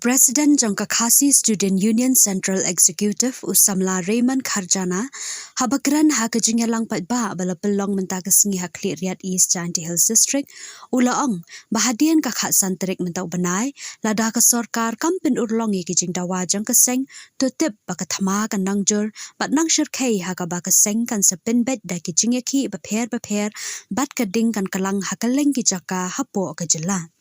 President Jangka Khasi Student Union Central Executive Usamla Raymond Kharjana habakran hakajing yalang patba bala pelong mentaka sengi hakli Riyadh East Jainti Hills District ulaong bahadian kakak santrik mentau benai lada ka sorkar kampin urlong ye kijing dawa jangka seng tutip bakathama kan nangjur bat nang syirkai haka baka seng kan sepin bet da kijing yaki beper bat kading kan kalang hakaleng kijaka hapo ka jela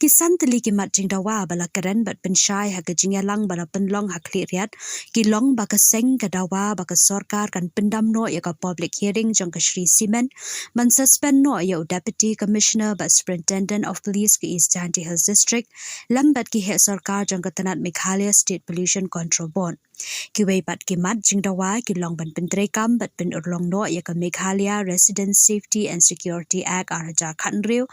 Kisan teli kimat jing dawa bala keren bat pensyai haga jing yalang bala penlong hakli Riyadh kilong baka seng ka dawa baka sorkar kan pendam no ya ka public hearing jang ka Shri Simen man suspend no ya Deputy Commissioner but Superintendent of Police ke East Jainti Hills District lambat ki he sorkar jang ka Tanat Meghalaya State Pollution Control Board Kiway bat kimat jing dawa kilong ban pentrekam bat pen urlong no ya ka Meghalaya Resident Safety and Security Act araja khanriu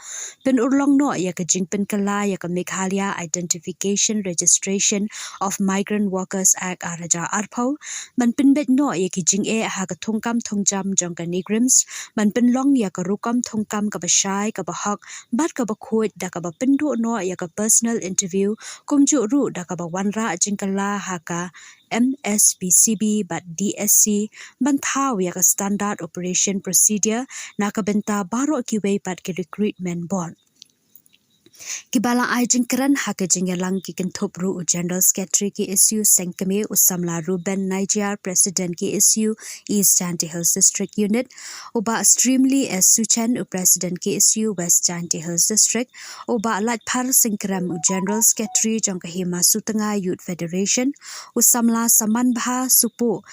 pen urlong no ya ka jing pen kala ya ka Meghalaya Identification Registration of Migrant Workers Act araja arpau man pen bet no ya ki jing e ha ka thongkam thongjam jong ka Negrims man pen long ya ka rukam thongkam ka bashai ka bahak bat ka bakhut da ka ba pendu no ya ka personal interview kumju ru da ka ba wanra jing kala ha ka MSPCB but DSC banthaw ya ka standard operation procedure na ka benta baro kiway pat ki recruitment board Kibala ay jingkaran haka jingyalang ki kentop ru General Secretary ki issue Sengkame Usamla Ruben Niger President ki issue East Jainti Hills District Unit uba extremely as Suchen u President ki issue West Jainti Hills District uba lat par singkram u General Secretary jangka hima Sutanga Youth Federation Usamla Saman Bha Supu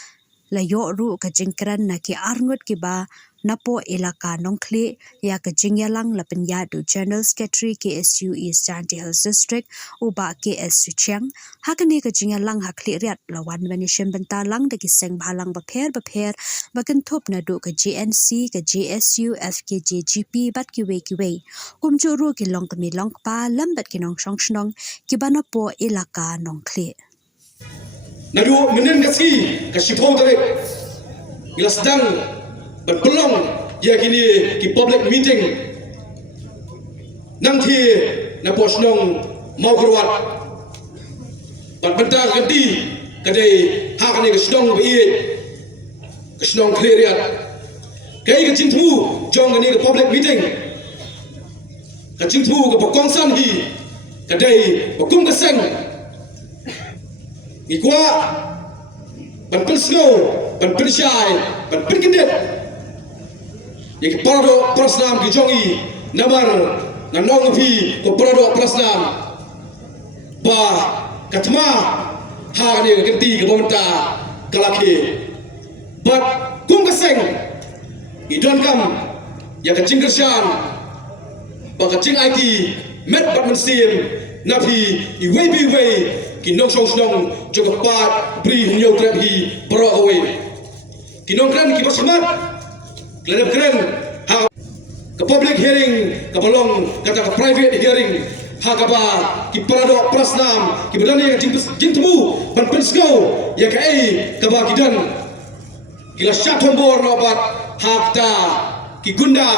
layo ru ka jingkaran na ki arngut ki ba Napo ilaka nongkli ya ke jingyalang lapen yadu General Secretary KSU East Jainti Hills District uba KSU Chiang hakani ke jingyalang hakli Riyadh lawan manisyen bentalang dagi seng balang beper bagan top na do ke JNC ke JSU FKJ GP bat kiwe kumjuru ki long kemi long pa lambat ki nong shong shnong ki banapo ilaka nongkli nadu menen kasi kasipong tare ila sedang berpelong ya kini ki public meeting nanti na pos nong mau keruat bentar ganti kadai hak ni ke sedang bi ke sedang clear ya kai ke cintu jong ni ke public meeting ke cintu ke pokongsan hi kadai pokum ke seng ikwa ban pensgo ban pensyai ban penkendet yang parado prasnam ki jongi namar nanong phi ko parado prasnam ba katma ha ni ganti ke bomta kalake but kum kaseng idon kam ya ka cingkersan ba ka cing IT met bat mensim napi I way ki nong song snong joga pat bri nyo trap hi pro away ki nong kran ki basmat Keladap keren ha ke public hearing ke balong kata ke private hearing ha kaba ki parado prasnam ki bedani ke jintemu ban pensgo ya ke kaba kidan kila syatombor nobat hakta ki gunda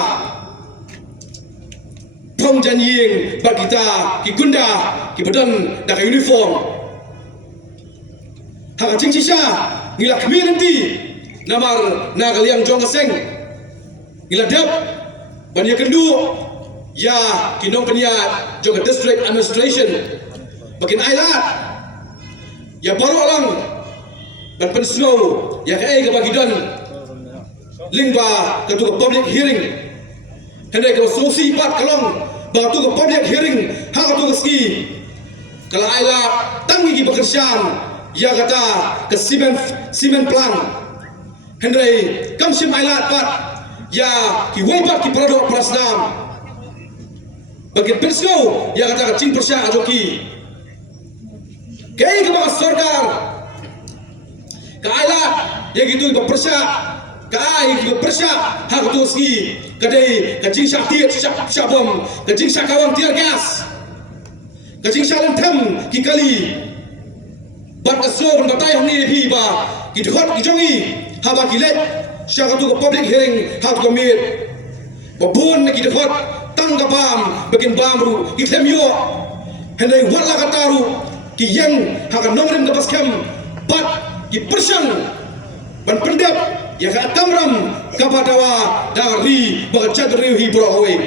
pong janjing bat kita ki gunda ki bedan da ke uniform ha jing sisa ngila kemi nanti namar na kaliang jong kaseng Iladap banyak kendu ya kinong peniat juga district administration bakin ailat ya baru lang ban pensno ya ke bagidan lingba ketua public hearing hendai ke solusi pat kalong batu ke public hearing hak tu ski kalau ailat tangi ki pekerjaan ya kata ke simen plan hendai kamsim ailat pat ya ki webat ki parado prasnam bagi persgo ya kata cing persya ajoki kai ke bawah sorkar kaila ya gitu ke persya kai ke persya hak tu ski kadai ke cing syakti syabom ke cing syakawang tiar gas ke cing syalan tem ki kali bat kasor batai ni pi ba ki dhot ki jongi haba ki let Syaka tu ke public hearing hak komit babun ki dapat tang kapam bakin bamru iklem yo hendai wala kataru ki yang haka nomrem da baskem bat ki persang ban pendap ya ka tamram kapadawa da ri ba chadri hi bro away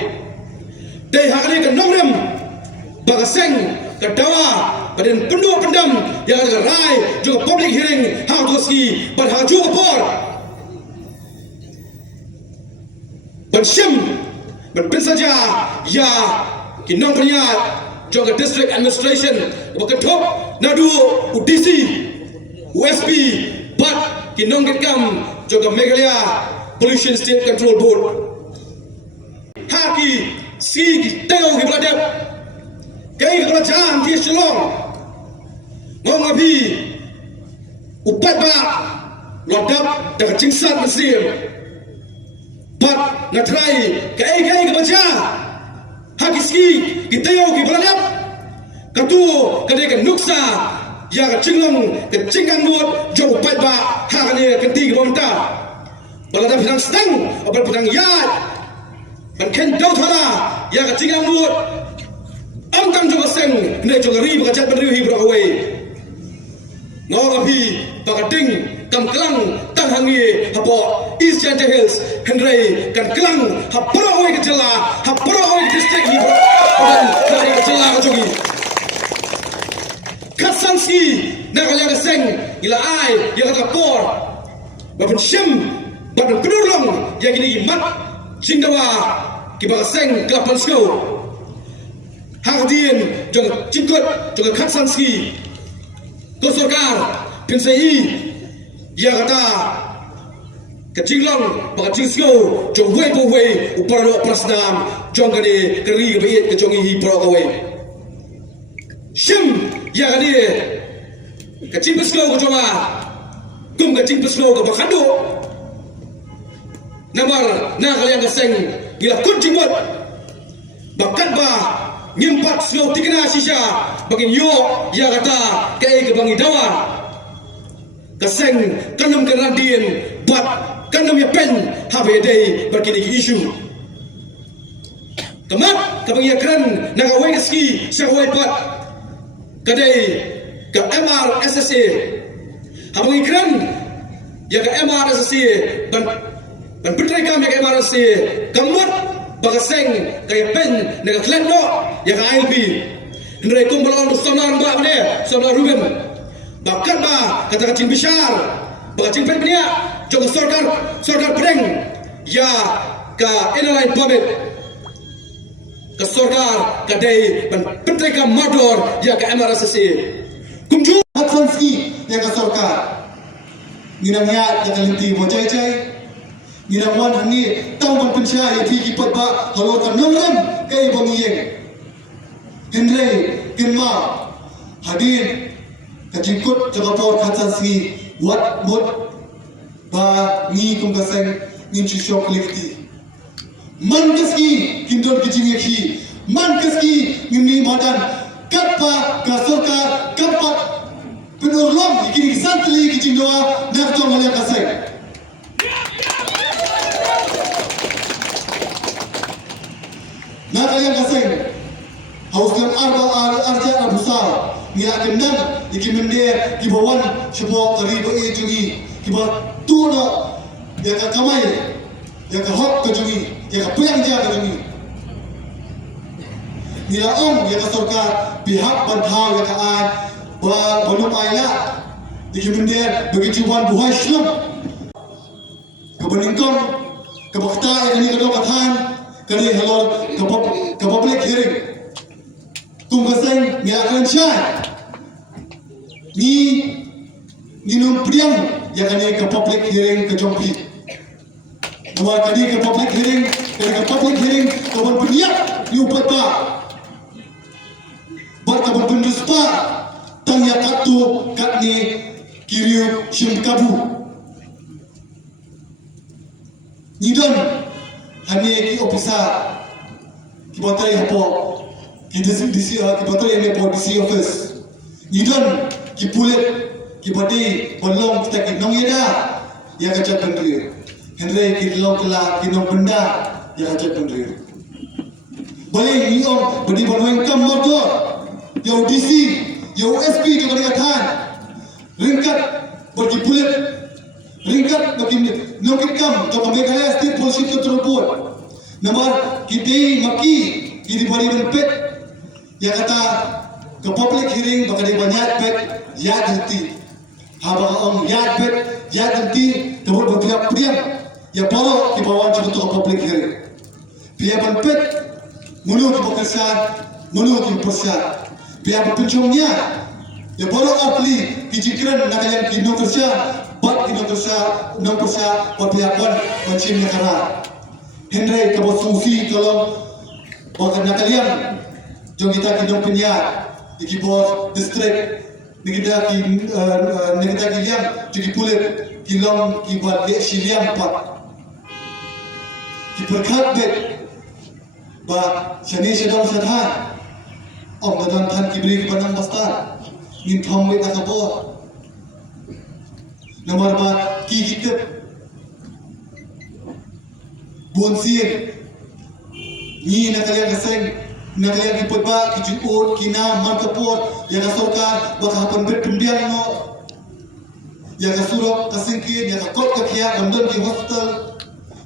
dei haka ni ka nomrem ba seng ka dawa baden pendu pendam ya ka rai juga public hearing how to ski ban ha juga por ban shim ban pensaja ya kinong punya juga district administration bakatop nadu UDC USP but kinong kitkam juga Meghalaya Pollution State Control Board haki si teo ki bladap kai ka jam ti shalom ngong abi upat ba lodap da cingsat mesim but natrai kai ka baca hakiski kita yo ki baladap katu kade ka nuksa ya ka cinglong ka cinggang nuot jo upat ba ha ne ka ti bomta baladap hidang sedang abal pedang yat ban ken dau thala ya ka cinggang nuot am tam jo seng ne jo ri ba chat ban ri hi bro away ngor abi ba ding kam kelang tang hangi hapo East Chanty Hills Henry kan kelang hapro oi ke jela hapro oi district ni dan dari ke jela ke jogi katsanski na kala ke seng ila ai ya ka por ba shim ba pedurlong ya gini mat singdawa ki ba seng klapan sko hardin jong cingkot jong katsanski ko sarkar pinsai ya kata kecilong pakacing sko jong wei po wei uparo prasnam jong kani keri ke ke jong hi pro away shim ya kani kecil pesko ko jonga kum kecil pesko ko bakando namar na kalian keseng gila kunci mot bakat ba ngimpat sko tikna sisa bagin yo ya kata kai ke bangi dawa kaseng kanam kerandien buat kanam ya pen have day berkini isu kemat kabang ya kran naga wei ski syawai pat kadai ke MRSSA habang ikran ya ke MRSSA ban betrai kam ya ke MRSSA kemat bagaseng kaya pen naga klan no ya ke ILP ndrai kumbalon sonar mbak ne sonar ruben bakat ba kata kacin besar bakacin pen punya juga sorkar pedeng ya ka inline pabit ke sorkar kadai ban petrika mador ya ka MRSSA kumju Hatsanski ya ka sorkar nginang ya ka linti mo cai nginang wan hangi tang ban pensya ya ti ki patba halo ka nomram kai bangiyeng Henry kinma hadin kajikut jaga por Hatsanski wat mot ba ni kum kaseng nin shishok lifti man kaski kindon kijing ki man kaski ngini madan kappa ka sorkar kappa penurlom ikini santli kijing doa nakto ngale kaseng nakalian kaseng hauskan arja abusar ngira kendam ikimende kibawan sebuah karibu jungi kiba tuno ya ka kamai ya ka hok ke jungi ya ka puyang ja ke jungi ngira ya ka sorkar pihak bantau ya ka an ba bonum aila ikimende begitu wan buhai shlum kebeningkong kebakta ya kini kedua katan kali halal ke public hearing tunggaseng ngira akan syai ni nom priang ya kani ke public hearing ke jompi nama kani ke public hearing kawan peniak ni upat pa buat kawan pendus pa tang ya katu kat ni kiriu sim kabu ni don hani ki ofisa ki botai hapo ki DC ki botai ni po DC office ni don ki pulet ki badi bolong kita ki nong yeda ya ka chat pendri Henry ki long kala ki nong benda ya ka chat pendri boleh ni om badi bolong kam motor ya DC ya USP juga dengan tahan ringkat bagi bulit ringkat bagi nukit kam atau Meghalaya State Pollution Control Board nomor kita maki ini bari benpet yang kata ke public hearing bakal banyak bet ya ganti haba om ya bet ya ganti tebur bertiap priam ya paro di bawah cukup ke public hearing biar benpet mulu di pekerjaan mulu di persiap biar pencunya ya paro apli kijikiran nakayan kino kerja bat kino kerja no kerja perpiapan mencim negara Henry kabos fungsi kalau bakal nakalian jom kita kidong penyat di kibos distrik negara yang jadi kulit kilong kibat le siliang pat kiberkat bet ba seni sedang sedhan om dadan than kibri kibanang bastar nin thom le takabo nomor ba ki kikep bonsir ni nakalian keseng nakalian ipotba kijut kina markapot yang asokan bakapan berpembiang no yang asurok kasingkin yang akot kakia gamdan di hospital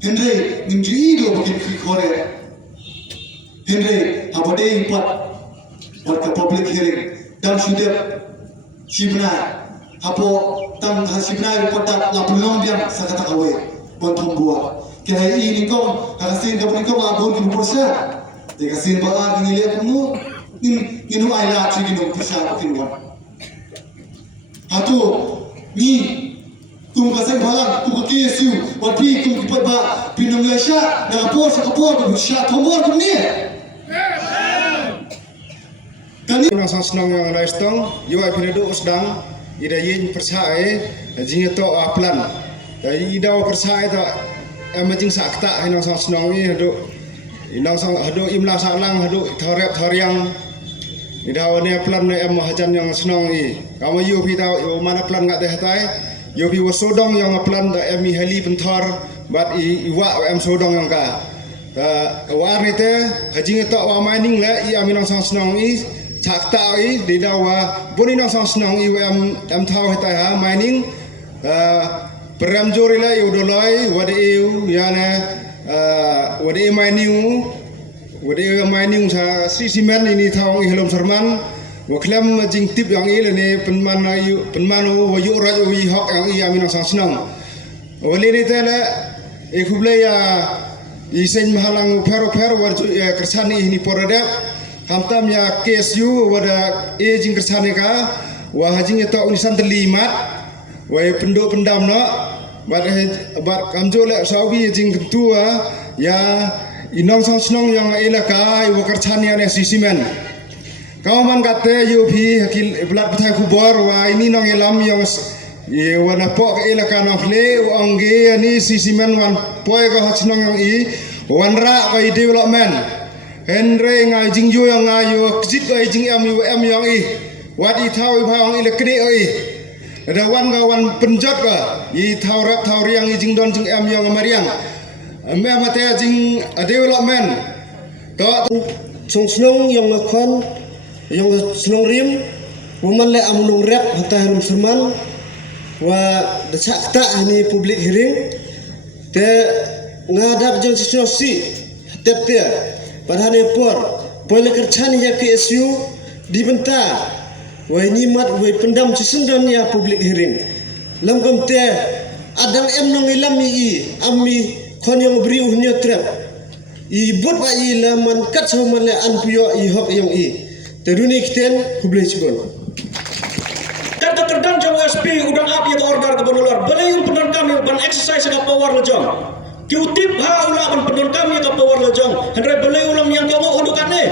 Henry nimji do bakin kore Henry abade ipat warga public hearing dan sudah sibna apo tam sibna ipat lapulong biang sakata kawe bontom buah kaya ini kong kakasin kapon kong abon kini porsa dikasin ba ini lihat kamu inu ayla tri kini porsa kini wan hatu ni kum kasing balang kum kesu wapi kum kipat ba pinang Malaysia na kapor sa kapor sya tomor kum ni kani nang senang yang laistong yo apinedo usdang ida yin persae jingeto plan ida persae ta amajing sakta hinang senang ni hado inang sang hado imla salang hado thorep thoriang ida wane plan em hajan yang senang ni kamu yo pi ta yo mana plan ngak teh tai yo pi wasodong yang plan da em heli penthor bat iwa em sodong yang ka war ni te hajing to wa mining la i aminang senang ni sakta i di dawa boninang senang i em thau hetai ha mining Peram jori la yu dolai wade yu yana wade mining sa si simen ini thawang i helom sarman waklam jing tip yang i lene penman wayu raj wi hok yang i aminang senang wali ni tela e khuble ya isen mahalang phero war kersani ini poradap hamtam ya KSU wada e jing kersani ka wa hajing eta unisan terlimat wai penduk pendam no bat kamjole sawi jing ketua ya inong sang senong yang elaka i wakarchani ane sisimen kauman kate yupi hakil blat pathai kubor wa ini nong elam yang ye wana pok elaka no hle angge ani sisimen wan poi ko senong yang i wanra ko development Henry ngai jing yo yang ayo kjit ko jing em yang i wat i thau i phang i lekne oi ada wan kawan penjat ka i thau riang i jing don jing em yang mariang me mate jing development to song snong yang ngakon yang snong rim woman le amunong rep hatta helum serman wa da sakta ani public hearing te ngadap jeng sisnosi tep te padane por pole kerchani ya KSU dibenta wai nimat wai pendam cisendon ya public hearing lam komte adang em nong ilam i ami kon yang beri uhnya trap i bot wa i laman kat soman le an puyo i hok yang i teruni kiten kublai cibon kata terdang jang USP udang api atau order ke benular beli pendon kami ban exercise ke power lejong kiutip ha ulah ban pendon kami ke power lejong hendrai beli ulam yang kamu udukane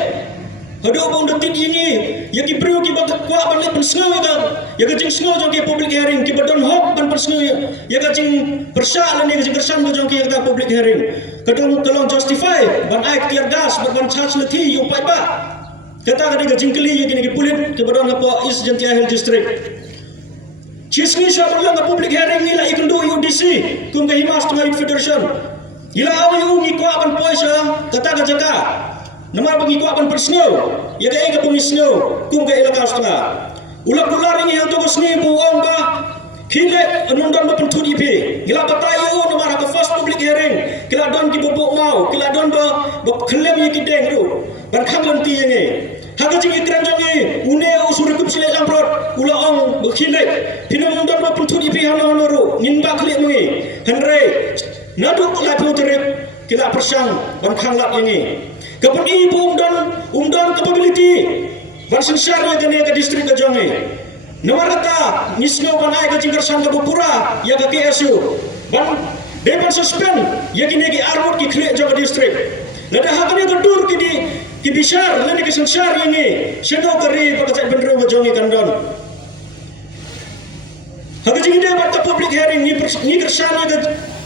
Hadok bang detik ini, ya ki beriu ki bang kuat ban le pensengau ya ka jing sengau jong ki public hearing ki badon hok ban pensengau ya ka jing persal ni ka jing kersang jong ki ka public hearing kadang tolong justify ban aik tiar gas ban charge leti yo pai ba kata ka jing keli ya ki pulit ki badon apa is jantia health district Cisni siapa yang ke public hearing ni lah ikan do UDC kum ke himas tengah federation ila awi ungi kuat ban poisa kata ka jaga Nama bagi kuat ban persengau, ya ke ega pengisengau, kum ke ilaka setengah. Ulah kular ini yang togos ni buang ba Hile anundan ba pentut ipi. Gila batayo na mara ka first public hearing. Gila don ki bobok mau. Gila don ba klem ye ki deng ru. Ban khang lanti ye nge. Haga jing ikran jongi une usur kup sile lamprot. Ula ong hile. Pinam don ba pentut ipi hana honoru. Nin ba klik mengi. Henry naduk la putrip. Gila persang ban khang lap ye nge. Kapun ibu umdon capability. Ban sensar ye gane ka distrik ka jongi. Nawarata nisno banai ka jingkar sang Bupura ya ka KSU ban depan suspend ya kini ki armut ki khle jaga district lada hakane ka dur ki bishar lene ki sansar yangi sendo kari pakajat bendro bajongi kandon haka jingi de batta public hearing ni kersana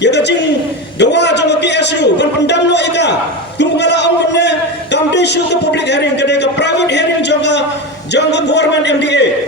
ya ka jing dawa jaga KSU ban pendam lo ika kumgala amne kamde shu ka public hearing ka private hearing jaga government MDA